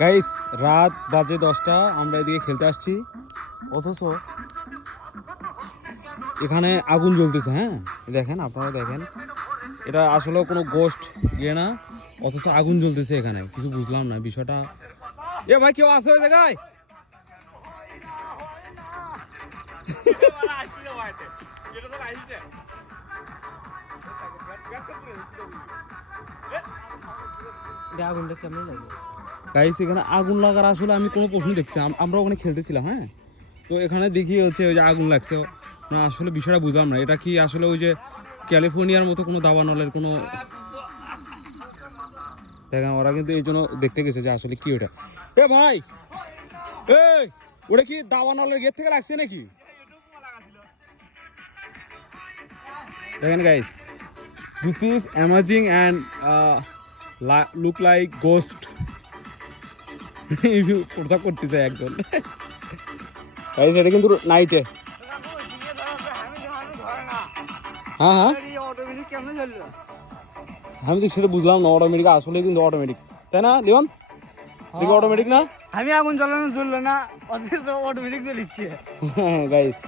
Guys রাত বাজে 10টা, আমরা এদিকে খেলতে আসছি, অথচ এখানে আগুন জ্বলতেছে। হ্যাঁ দেখেন, আপনারা দেখেন, এটা আসলে কোনো গোস্ট ইয়ে না, অথচ আগুন জ্বলতেছে এখানে। কিছু বুঝলাম না বিষয়টা। এ ভাই কেউ আছে ওই জায়গায়? আগুনটা কেমন লাগে? গাইস এখানে আগুন লাগার আসলে আমি কোনো প্রশ্ন দেখছি, আমরা ওখানে খেলতেছিলাম। হ্যাঁ, তো এখানে দেখি হচ্ছে ওই যে আগুন লাগছে না, আসলে বিষয়টা বুঝলাম না। এটা কি আসলে ওই যে ক্যালিফোর্নিয়ার মতো কোনো দাবানলের কোনো, দেখেন ওরা কিন্তু এই জন্য দেখতে গেছে যে আসলে কি ওটা। এ ভাই, এই ওটা কি দাবানলের গেট থেকে লাগছে নাকি? দেখেন guys, this is amazing and look like ghost. প্রসাব করতেছে একজন। গাইস এটা কিন্তু নাইটে। হ্যাঁ হ্যাঁ, আমি তো সেটা বুঝলাম না। অটোমেটিক আসলে কিন্তু অটোমেটিক, তাই না লিওন? অটোমেটিক না? আমি আগুন জ্বালানো জ্বললো না, অথচ অটোমেটিক জ্বলিচ্ছে। গাইস